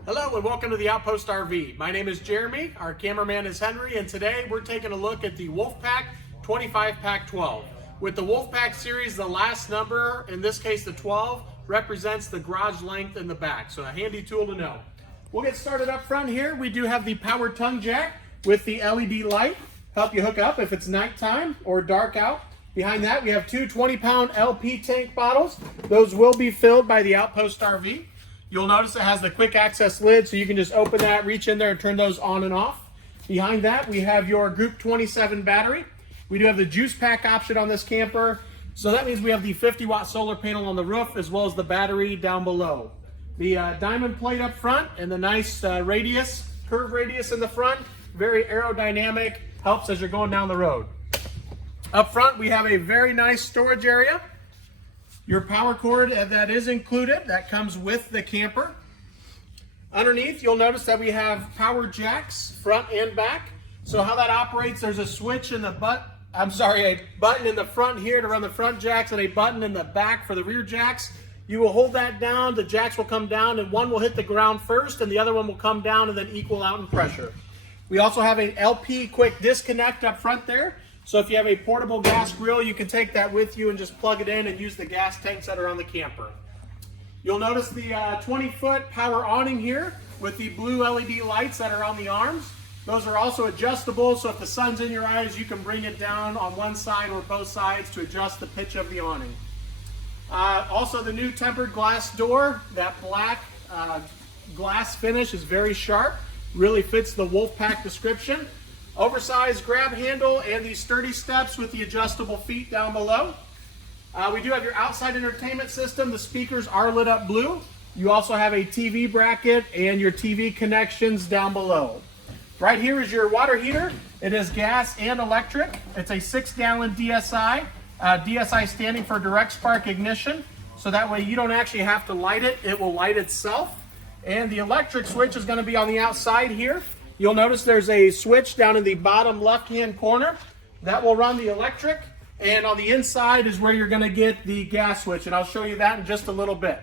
Hello and welcome to the Outpost RV. My name is Jeremy, our cameraman is Henry, and today we're taking a look at the Wolfpack 25Pack12. With the Wolfpack series, the last number, in this case the 12, represents the garage length in the back, so a handy tool to know. We'll get started up front here. We do have the power tongue jack with the LED light, help you hook up if it's nighttime or dark out. Behind that we have two 20-pound LP tank bottles. Those will be filled by the Outpost RV. You'll notice it has the quick access lid, so you can just open that, reach in there, and turn those on and off. Behind that, we have your Group 27 battery. We do have the juice pack option on this camper. So that means we have the 50-watt solar panel on the roof, as well as the battery down below. The diamond plate up front and the nice curve radius in the front, very aerodynamic, helps as you're going down the road. Up front, we have a very nice storage area. Your power cord that is included, that comes with the camper. Underneath, you'll notice that we have power jacks, front and back. So how that operates, there's a switch in the a button in the front here to run the front jacks and a button in the back for the rear jacks. You will hold that down, the jacks will come down, and one will hit the ground first and the other one will come down and then equal out in pressure. We also have an LP quick disconnect up front there. So if you have a portable gas grill, you can take that with you and just plug it in and use the gas tanks that are on the camper. You'll notice the 20-foot power awning here with the blue LED lights that are on the arms. Those are also adjustable, so if the sun's in your eyes, you can bring it down on one side or both sides to adjust the pitch of the awning. Also the new tempered glass door, that black glass finish is very sharp, really fits the Wolfpack description. Oversized grab handle and these sturdy steps with the adjustable feet down below. We do have your outside entertainment system. The speakers are lit up blue. You also have a TV bracket and your TV connections down below. Right here is your water heater. It is gas and electric. It's a 6-gallon DSI. DSI standing for direct spark ignition. So that way you don't actually have to light it. It will light itself. And the electric switch is going to be on the outside here. You'll notice there's a switch down in the bottom left-hand corner. That will run the electric, and on the inside is where you're going to get the gas switch, and I'll show you that in just a little bit.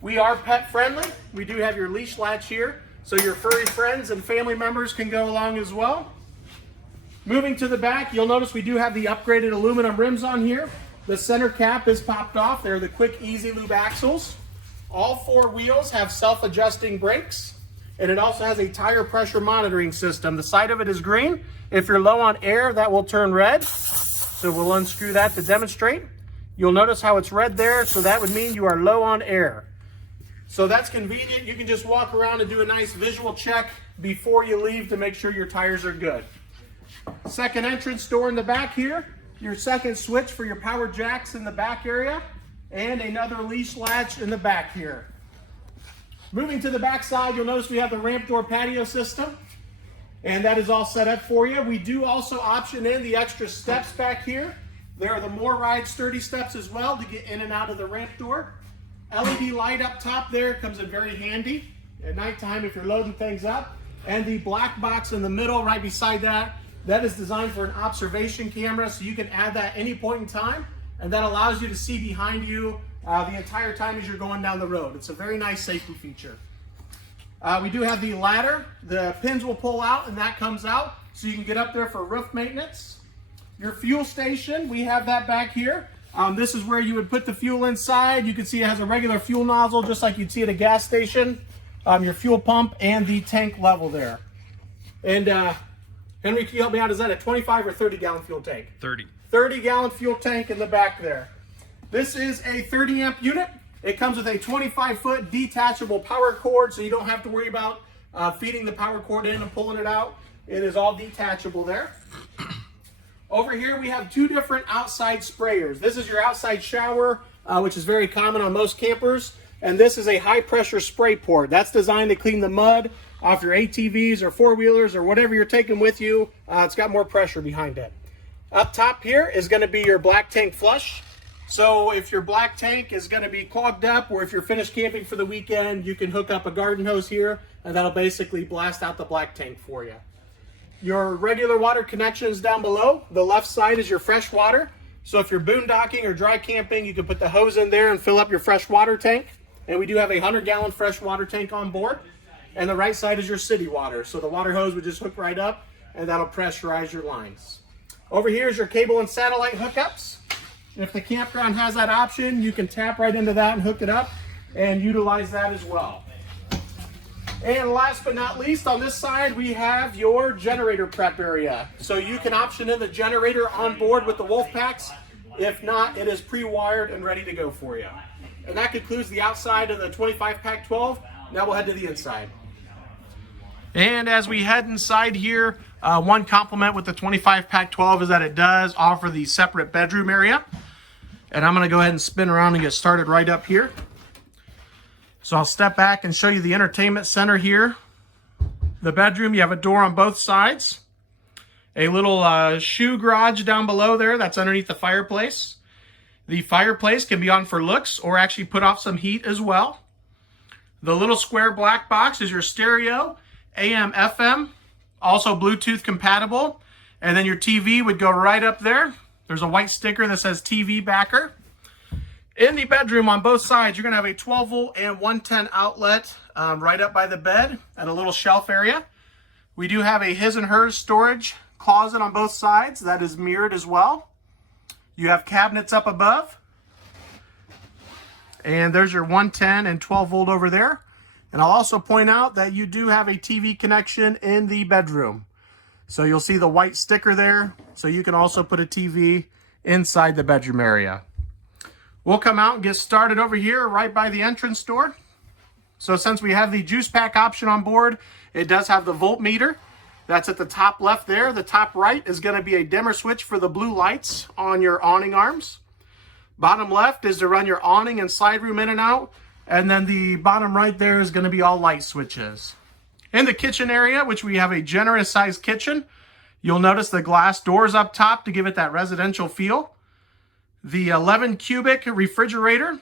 We are pet friendly. We do have your leash latch here, so your furry friends and family members can go along as well. Moving to the back, you'll notice we do have the upgraded aluminum rims on here. The center cap is popped off. They're the quick, easy lube axles. All 4 wheels have self-adjusting brakes. And it also has a tire pressure monitoring system. The side of it is green. If you're low on air, that will turn red. So we'll unscrew that to demonstrate. You'll notice how it's red there, so that would mean you are low on air. So that's convenient. You can just walk around and do a nice visual check before you leave to make sure your tires are good. Second entrance door in the back here. Your second switch for your power jacks in the back area. And another leash latch in the back here. Moving to the back side, you'll notice we have the ramp door patio system, and that is all set up for you. We do also option in the extra steps back here. There are the more ride sturdy steps as well to get in and out of the ramp door. LED light up top there comes in very handy at nighttime if you're loading things up. And the black box in the middle right beside that, that is designed for an observation camera, so you can add that any point in time, and that allows you to see behind you the entire time as you're going down the road. It's a very nice safety feature. We do have the ladder. The pins will pull out and that comes out so you can get up there for roof maintenance. Your fuel station, we have that back here. This is where you would put the fuel inside. You can see it has a regular fuel nozzle just like you'd see at a gas station. Your fuel pump and the tank level there. And Henry, can you help me out? Is that a 25 or 30 gallon fuel tank? 30. 30 gallon fuel tank in the back there. This is a 30 amp unit. It comes with a 25-foot detachable power cord, so you don't have to worry about feeding the power cord in and pulling it out. It is all detachable there. Over here we have 2 different outside sprayers. This is your outside shower, which is very common on most campers. And this is a high pressure spray port. That's designed to clean the mud off your ATVs or 4-wheelers or whatever you're taking with you. It's got more pressure behind it. Up top here is going to be your black tank flush. So if your black tank is going to be clogged up, or if you're finished camping for the weekend, you can hook up a garden hose here and that'll basically blast out the black tank for you. Your regular water connections down below. The left side is your fresh water. So if you're boondocking or dry camping, you can put the hose in there and fill up your fresh water tank. And we do have a 100-gallon fresh water tank on board. and the right side is your city water. So the water hose would just hook right up, and that'll pressurize your lines. Over here is your cable and satellite hookups. If the campground has that option, you can tap right into that and hook it up and utilize that as well. And last but not least, on this side, we have your generator prep area. So you can option in the generator on board with the Wolfpacks. If not, it is pre-wired and ready to go for you. And that concludes the outside of the 25Pack12. Now we'll head to the inside. And as we head inside here, one compliment with the 25Pack12 is that it does offer the separate bedroom area. And I'm going to go ahead and spin around and get started right up here. So I'll step back and show you the entertainment center here. The bedroom, you have a door on both sides. A little shoe garage down below there that's underneath the fireplace. The fireplace can be on for looks or actually put off some heat as well. The little square black box is your stereo, AM, FM, also Bluetooth compatible. And then your TV would go right up there. There's a white sticker that says TV backer. In the bedroom on both sides, you're going to have a 12 volt and 110 outlet right up by the bed and a little shelf area. We do have a his and hers storage closet on both sides that is mirrored as well. You have cabinets up above. And there's your 110 and 12 volt over there. And I'll also point out that you do have a TV connection in the bedroom. So you'll see the white sticker there. So you can also put a TV inside the bedroom area. We'll come out and get started over here right by the entrance door. So since we have the juice pack option on board, it does have the voltmeter. That's at the top left there. The top right is going to be a dimmer switch for the blue lights on your awning arms. Bottom left is to run your awning and slide room in and out. And then the bottom right there is going to be all light switches. In the kitchen area, which we have a generous sized kitchen, you'll notice the glass doors up top to give it that residential feel. The 11 cubic refrigerator.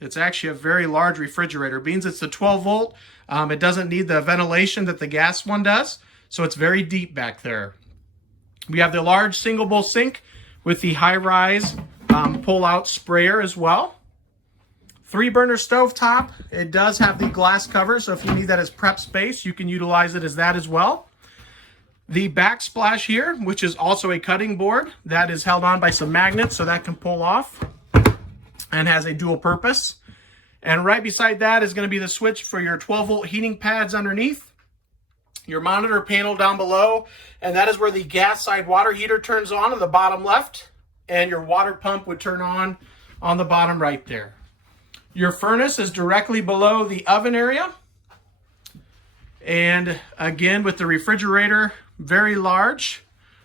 It's actually a very large refrigerator. Means it's the 12 volt. It doesn't need the ventilation that the gas one does. So it's very deep back there. We have the large single bowl sink with the high rise pull out sprayer as well. 3-burner stovetop. It does have the glass cover. So if you need that as prep space, you can utilize it as that as well. The backsplash here, which is also a cutting board, that is held on by some magnets so that can pull off and has a dual purpose. And right beside that is going to be the switch for your 12 volt heating pads underneath, your monitor panel down below, and that is where the gas side water heater turns on the bottom left, and your water pump would turn on the bottom right there. Your furnace is directly below the oven area. And again, with the refrigerator, very large.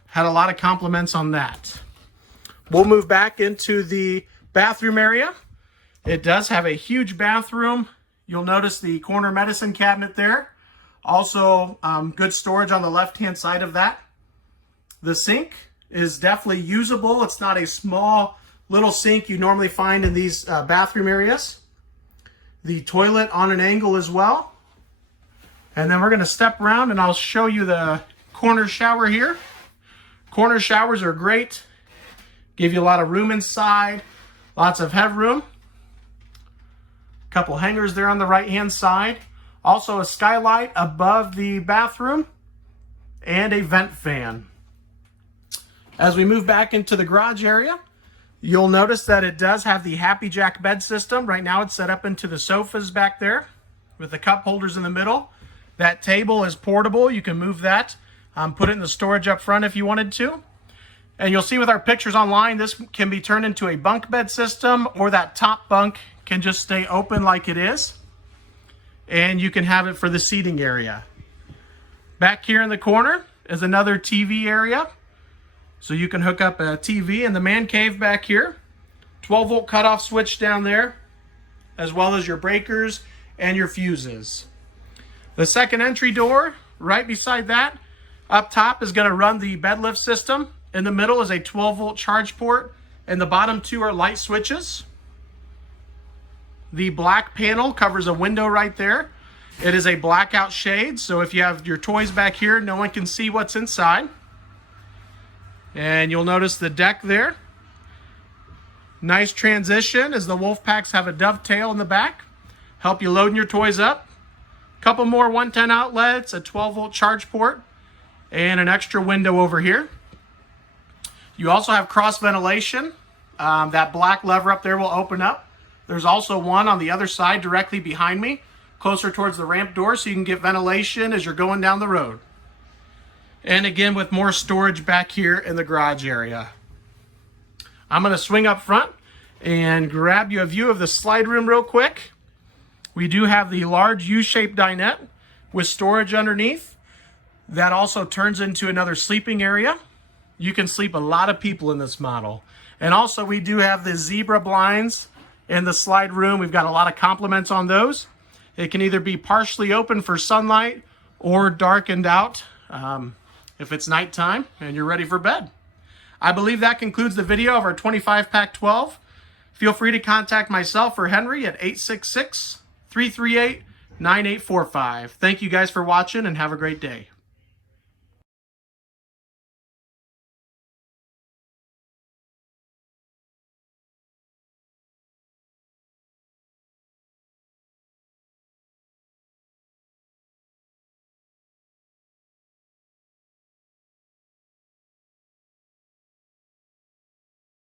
Had a lot of compliments on that. We'll move back into the bathroom area. It does have a huge bathroom. You'll notice the corner medicine cabinet there. Also, good storage on the left-hand side of that. The sink is definitely usable. It's not a small little sink you normally find in these bathroom areas. The toilet on an angle as well. And then we're going to step around and I'll show you the corner shower here. Corner showers are great. Give you a lot of room inside. Lots of headroom. Couple hangers there on the right hand side. Also a skylight above the bathroom. And a vent fan. As we move back into the garage area, you'll notice that it does have the Happy Jack bed system. Right now it's set up into the sofas back there with the cup holders in the middle. That table is portable. You can move that. Put it in the storage up front if you wanted to. And you'll see with our pictures online, this can be turned into a bunk bed system, or that top bunk can just stay open like it is. And you can have it for the seating area. Back here in the corner is another TV area. So you can hook up a TV in the man cave back here. 12 volt cutoff switch down there, as well as your breakers and your fuses. The second entry door, right beside that, up top is going to run the bed lift system. In the middle is a 12 volt charge port, and the bottom two are light switches. The black panel covers a window right there. It is a blackout shade, so if you have your toys back here, no one can see what's inside. And you'll notice the deck there. Nice transition as the Wolfpacks have a dovetail in the back. Help you loading your toys up. Couple more 110 outlets, a 12-volt charge port, and an extra window over here. You also have cross ventilation. That black lever up there will open up. There's also one on the other side directly behind me, closer towards the ramp door, so you can get ventilation as you're going down the road. And again, with more storage back here in the garage area. I'm going to swing up front and grab you a view of the slide room real quick. We do have the large U-shaped dinette with storage underneath. That also turns into another sleeping area. You can sleep a lot of people in this model. And also we do have the zebra blinds in the slide room. We've got a lot of compliments on those. It can either be partially open for sunlight or darkened out if it's nighttime and you're ready for bed. I believe that concludes the video of our 25-pack 12. Feel free to contact myself or Henry at 866-338-9845. Thank you guys for watching and have a great day.